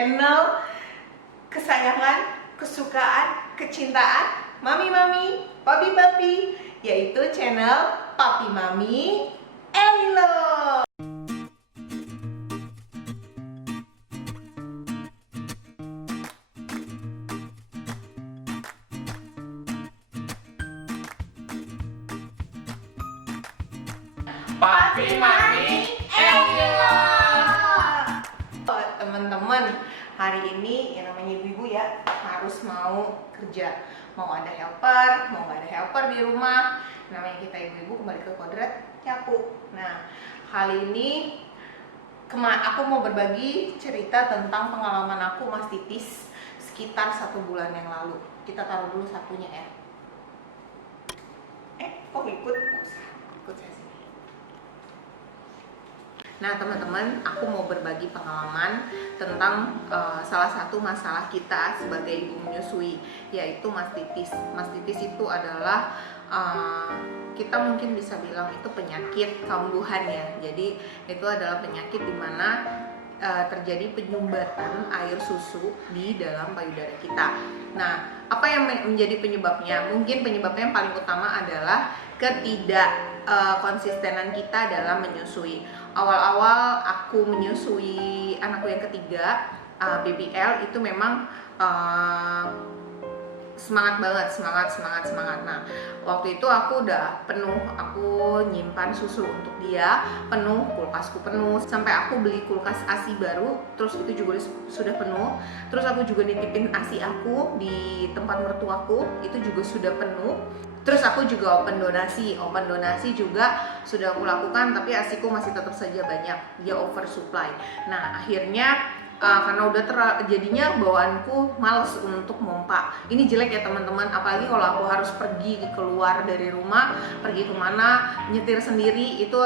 channel kesayangan, kesukaan, kecintaan mami-mami, papi-papi, yaitu channel Papi Mami Elilo. Papi Mami Elilo. Teman-teman, hari ini yang namanya ibu-ibu ya harus mau kerja, mau ada helper, mau nggak ada helper di rumah. Namanya kita ibu-ibu kembali ke kodrat nyapu. Nah, kali ini aku mau berbagi cerita tentang pengalaman aku mastitis sekitar 1 bulan yang lalu. Kita taruh dulu sapunya ya. Kok ikut? Nggak usah, ikut saya sini. Nah teman-teman, aku mau berbagi pengalaman tentang salah satu masalah kita sebagai ibu menyusui, yaitu mastitis. Mastitis itu adalah kita mungkin bisa bilang itu penyakit kambuhan ya. Jadi itu adalah penyakit di mana terjadi penyumbatan air susu di dalam payudara kita. Nah, apa yang menjadi penyebabnya? Mungkin penyebabnya yang paling utama adalah konsistenan kita dalam menyusui. Awal-awal aku menyusui anakku yang ketiga, BBL, itu memang semangat banget, semangat. Nah, waktu itu aku udah penuh, aku nyimpan susu untuk dia penuh, kulkasku penuh, sampai aku beli kulkas ASI baru, terus itu juga sudah penuh. Terus aku juga nitipin ASI aku di tempat mertuaku, itu juga sudah penuh. Terus aku juga open donasi juga sudah aku lakukan, tapi ASIku masih tetap saja banyak, dia oversupply. Nah akhirnya karena udah jadinya bawaanku males untuk mompa. Ini jelek ya teman-teman, apalagi kalau aku harus pergi keluar dari rumah, pergi kemana, nyetir sendiri, itu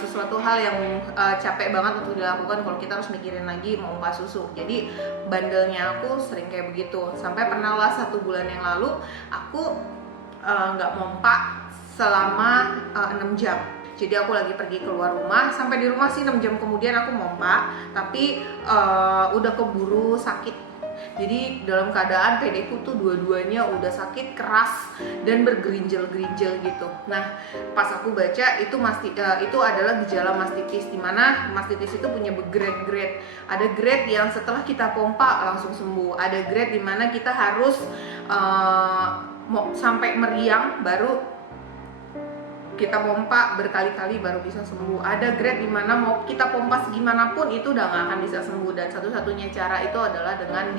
sesuatu hal yang capek banget untuk dilakukan kalau kita harus mikirin lagi mompa susu. Jadi bandelnya aku sering kayak begitu. Sampai pernah lah 1 bulan yang lalu aku nggak mompa selama 6 jam. Jadi aku lagi pergi keluar rumah, sampai di rumah sih 6 jam kemudian aku mompa, tapi udah keburu sakit. Jadi dalam keadaan PD ku tuh dua-duanya udah sakit keras dan bergerinjal-gerinjal gitu. Nah pas aku baca itu adalah gejala mastitis, dimana mastitis itu punya grade-grade. Ada grade yang setelah kita pompa langsung sembuh, ada grade dimana kita harus sampai meriang baru kita pompa berkali-kali baru bisa sembuh. Ada grade dimana mau kita pompa segimanapun itu udah nggak akan bisa sembuh, dan satu-satunya cara itu adalah dengan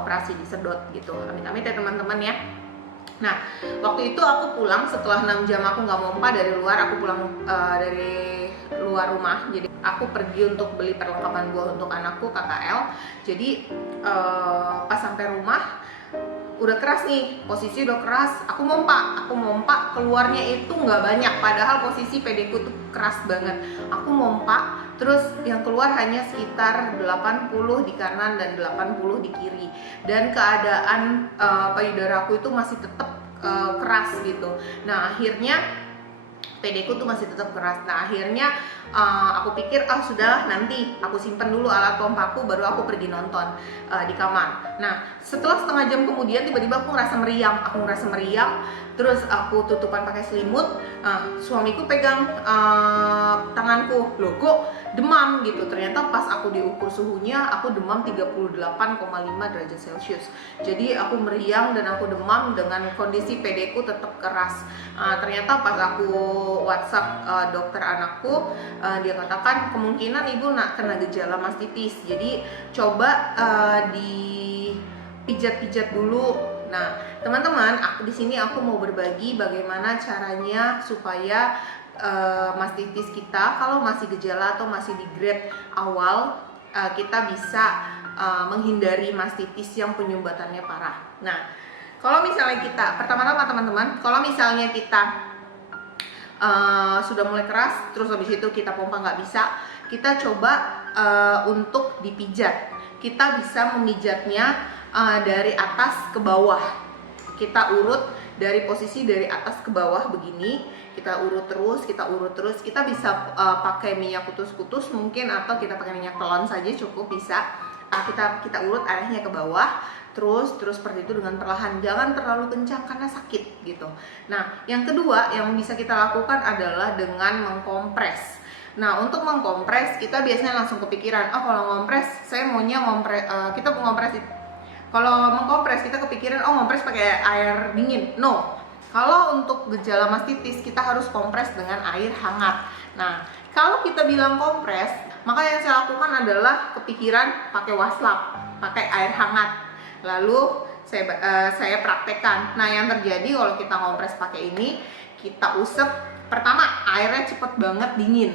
operasi disedot gitu. Amit-amit ya teman-teman ya. Nah waktu itu aku pulang setelah 6 jam aku nggak pompa dari luar, aku pulang dari luar rumah. Jadi aku pergi untuk beli perlengkapan buah untuk anakku KKL. Jadi pas sampai rumah udah keras nih, posisi udah keras, aku mompa keluarnya itu nggak banyak, padahal posisi PD ku tuh keras banget. Aku mompa, terus yang keluar hanya sekitar 80 di kanan dan 80 di kiri, dan keadaan payudaraku itu masih tetap keras gitu. Nah akhirnya PD ku tuh masih tetap keras. Nah akhirnya aku pikir sudahlah, nanti aku simpen dulu alat pompaku, baru aku pergi nonton di kamar. Nah setelah setengah jam kemudian tiba-tiba aku ngerasa meriang, terus aku tutupan pakai selimut. Suamiku pegang tanganku, loh kok demam gitu. Ternyata pas aku diukur suhunya, aku demam 38,5 derajat Celcius. Jadi aku meriang dan aku demam dengan kondisi PD ku tetap keras. Ternyata pas aku WhatsApp dokter anakku, dia katakan kemungkinan ibu kena gejala mastitis. Jadi coba dipijat-pijat dulu. Nah teman-teman, di sini aku mau berbagi bagaimana caranya supaya mastitis kita, kalau masih gejala atau masih di grade awal, kita bisa menghindari mastitis yang penyumbatannya parah. Nah kalau misalnya kita, pertama-tama teman-teman, kalau misalnya kita sudah mulai keras, terus habis itu kita pompa nggak bisa, kita coba untuk dipijat. Kita bisa memijatnya dari atas ke bawah. Kita urut dari posisi dari atas ke bawah begini, kita urut terus. Kita bisa pakai minyak kutus-kutus mungkin, atau kita pakai minyak telon saja cukup bisa. kita urut arahnya ke bawah, terus seperti itu dengan perlahan, jangan terlalu kencang karena sakit gitu. Nah, yang kedua yang bisa kita lakukan adalah dengan mengkompres. Nah, untuk mengkompres kita biasanya langsung kepikiran, oh kalau ngompres saya maunya kita mengompres. Kalau mengkompres kita kepikiran, oh ngompres pakai air dingin. No. Kalau untuk gejala mastitis kita harus kompres dengan air hangat. Nah, kalau kita bilang kompres, maka yang saya lakukan adalah kepikiran pakai waslap, pakai air hangat. Lalu saya praktekkan. Nah, yang terjadi kalau kita ngompres pakai ini, kita usap, pertama airnya cepet banget dingin.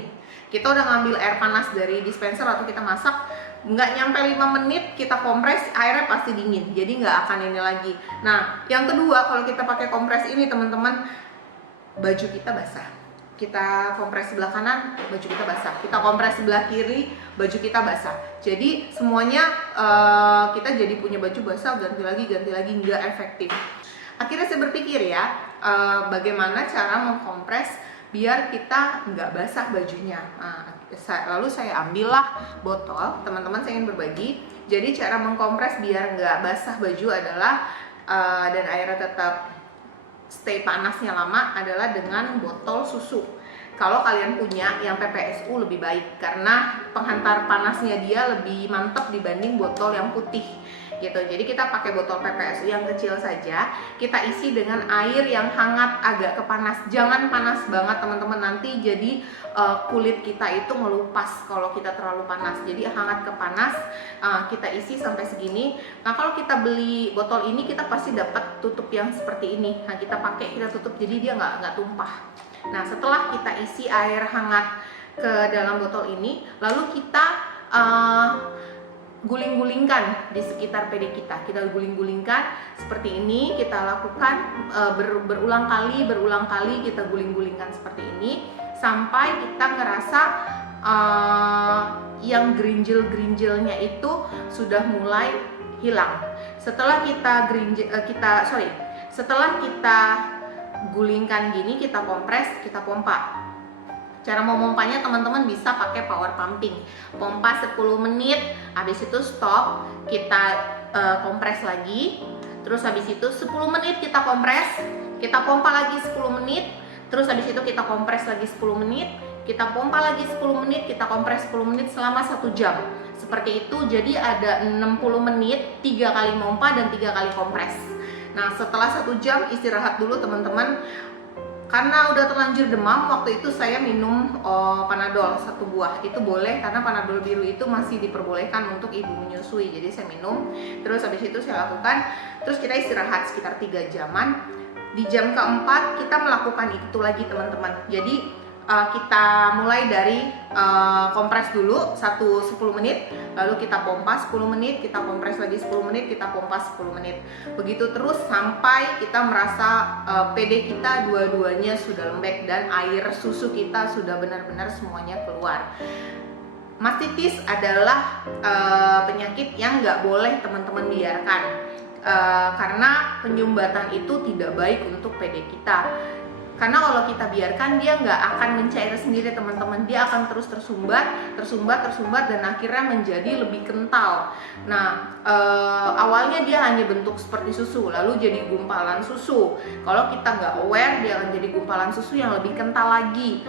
Kita udah ngambil air panas dari dispenser atau kita masak, nggak nyampe 5 menit kita kompres, airnya pasti dingin, jadi nggak akan ini lagi. Nah, yang kedua, kalau kita pakai kompres ini teman-teman, baju kita basah. Kita kompres sebelah kanan, baju kita basah. Kita kompres sebelah kiri, baju kita basah. Jadi semuanya kita jadi punya baju basah, ganti lagi, nggak efektif. Akhirnya saya berpikir ya, bagaimana cara mengkompres biar kita nggak basah bajunya. Nah, lalu saya ambillah botol, teman-teman saya ingin berbagi. Jadi cara mengkompres biar nggak basah baju adalah dan airnya tetap stay panasnya lama adalah dengan botol susu. Kalau kalian punya yang PPSU lebih baik karena penghantar panasnya dia lebih mantap dibanding botol yang putih gitu. Jadi kita pakai botol PPSU yang kecil saja, kita isi dengan air yang hangat agak kepanas. Jangan panas banget teman-teman, nanti jadi kulit kita itu melupas kalau kita terlalu panas. Jadi hangat ke panas, kita isi sampai segini. Nah, kalau kita beli botol ini kita pasti dapat tutup yang seperti ini. Nah, kita pakai, kita tutup jadi dia nggak tumpah. Nah, setelah kita isi air hangat ke dalam botol ini, lalu kita guling-gulingkan di sekitar PD kita. Kita guling-gulingkan seperti ini, kita lakukan berulang kali kita guling-gulingkan seperti ini sampai kita ngerasa yang gerinjel-gerinjelnya itu sudah mulai hilang. Setelah setelah kita gulingkan gini, kita kompres, kita pompa. Cara memompanya teman-teman bisa pakai power pumping. Pompa 10 menit, habis itu stop, kita kompres lagi. Terus habis itu 10 menit kita kompres, kita pompa lagi 10 menit. Terus habis itu kita kompres lagi 10 menit, kita pompa lagi 10 menit, kita kompres 10 menit selama 1 jam. Seperti itu, jadi ada 60 menit, 3 kali pompa dan 3 kali kompres. Nah, setelah 1 jam istirahat dulu teman-teman. Karena udah terlanjur demam, waktu itu saya minum Panadol 1 buah. Itu boleh karena Panadol biru itu masih diperbolehkan untuk ibu menyusui. Jadi saya minum, terus habis itu saya lakukan. Terus kita istirahat sekitar 3 jaman. Di jam keempat kita melakukan itu lagi teman-teman. Jadi kita mulai dari kompres dulu 10 menit, lalu kita pompa 10 menit, kita kompres lagi 10 menit, kita pompa 10 menit. Begitu terus sampai kita merasa PD kita dua-duanya sudah lembek dan air susu kita sudah benar-benar semuanya keluar. Mastitis adalah penyakit yang nggak boleh teman-teman biarkan karena penyumbatan itu tidak baik untuk PD kita. Karena kalau kita biarkan dia nggak akan mencair sendiri teman-teman, dia akan terus tersumbat dan akhirnya menjadi lebih kental. Nah, awalnya dia hanya bentuk seperti susu, lalu jadi gumpalan susu. Kalau kita nggak aware, dia akan jadi gumpalan susu yang lebih kental lagi,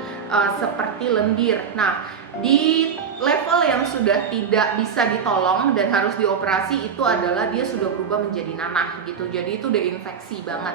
seperti lendir. Nah, di level yang sudah tidak bisa ditolong dan harus dioperasi itu adalah dia sudah berubah menjadi nanah gitu. Jadi itu udah infeksi banget.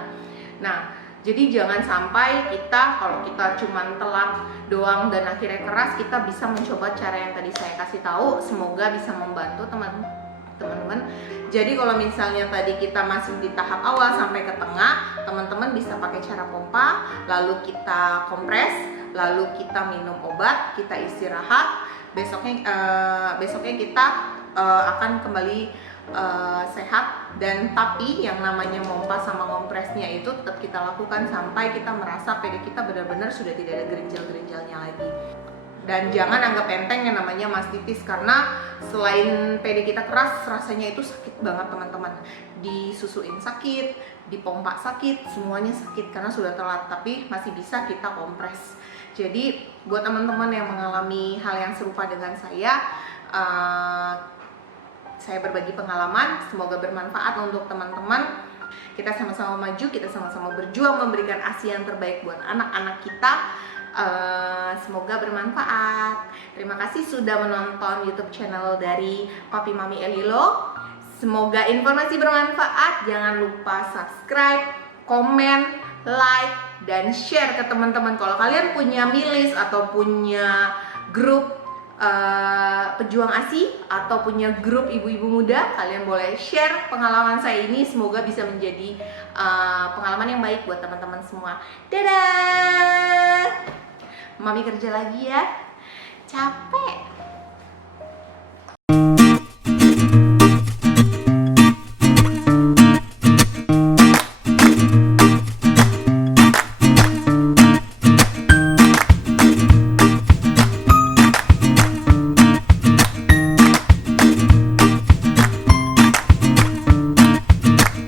Nah, jadi jangan sampai kalau kita cuman telat doang dan akhirnya keras, kita bisa mencoba cara yang tadi saya kasih tahu. Semoga bisa membantu teman-teman. Jadi kalau misalnya tadi kita masih di tahap awal sampai ke tengah, teman-teman bisa pakai cara pompa, lalu kita kompres, lalu kita minum obat, kita istirahat. Besoknya kita akan kembali sehat. Dan tapi yang namanya pompa sama kompresnya itu tetap kita lakukan sampai kita merasa PD kita benar-benar sudah tidak ada gerinjal-gerinjalnya lagi. Dan jangan anggap enteng yang namanya mastitis, karena selain PD kita keras, rasanya itu sakit banget teman-teman. Disusuin sakit, dipompa sakit, semuanya sakit karena sudah telat, tapi masih bisa kita kompres. Jadi buat teman-teman yang mengalami hal yang serupa dengan saya, saya berbagi pengalaman, semoga bermanfaat untuk teman-teman. Kita sama-sama maju, kita sama-sama berjuang memberikan ASI yang terbaik buat anak-anak kita. Semoga bermanfaat. Terima kasih sudah menonton YouTube channel dari Papi Mami Elilo. Semoga informasi bermanfaat. Jangan lupa subscribe, komen, like, dan share ke teman-teman. Kalau kalian punya milis atau punya grup pejuang ASI atau punya grup ibu-ibu muda, kalian boleh share pengalaman saya ini. Semoga bisa menjadi pengalaman yang baik buat teman-teman semua. Dadah! Mami kerja lagi ya, capek.